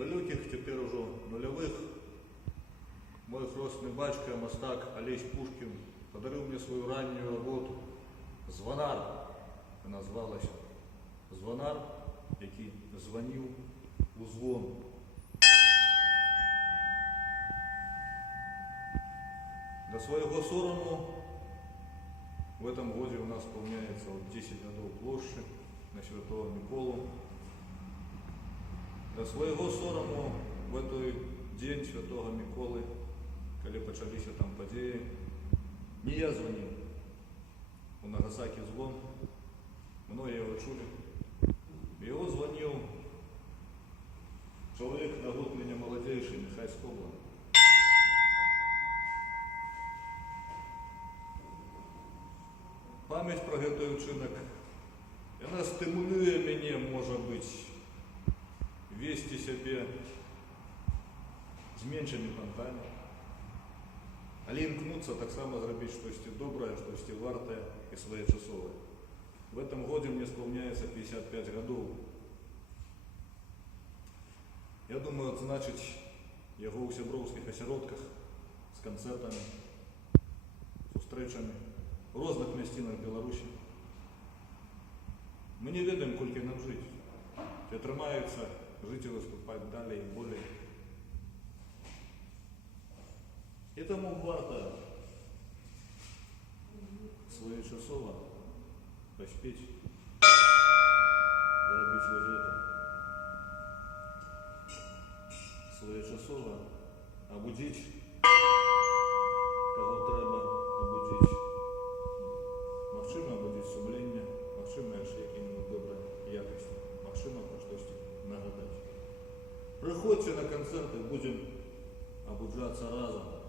далеких теперь уже нулевых мой хрестный батька, мастак Олесь Пушкин подарил мне свою раннюю работу «Звонар». Назвалась «Звонар», який звонил у звон. До своего сорому в этом году у нас исполняется 10 годов площади на Святого Миколу. До своего сорому в этот день Святого Миколы, когда начались там подеи, не я звонил. У Нагасаки звон, многие его чули. Его звонил человек на год меня молодейший, Михай Скобла. Пам'ять про гэты учинок, она стимулює мене, може бути, вести себе з меншими понтами, але імкнуться так само зробити щось добре, щось варте і своєчасове. В этом году мне исполняется 55 годов. Я думаю, отзначить его у сябровских осяродках з концертами, зустрічами в різних містах Білорусі. Ми не ведаємо, кольки нам жити. Чи тримаються жити і виступати далі і більше. І тому варто своєчасово поспеть, заробить вот это. Своєчасово обудить, кого треба обудить. Максима обудить сумління, Максима ще яким-нибудь добре якості, Максима про щось нагадати. Приходьте на концерти, будемо обуджатися разом.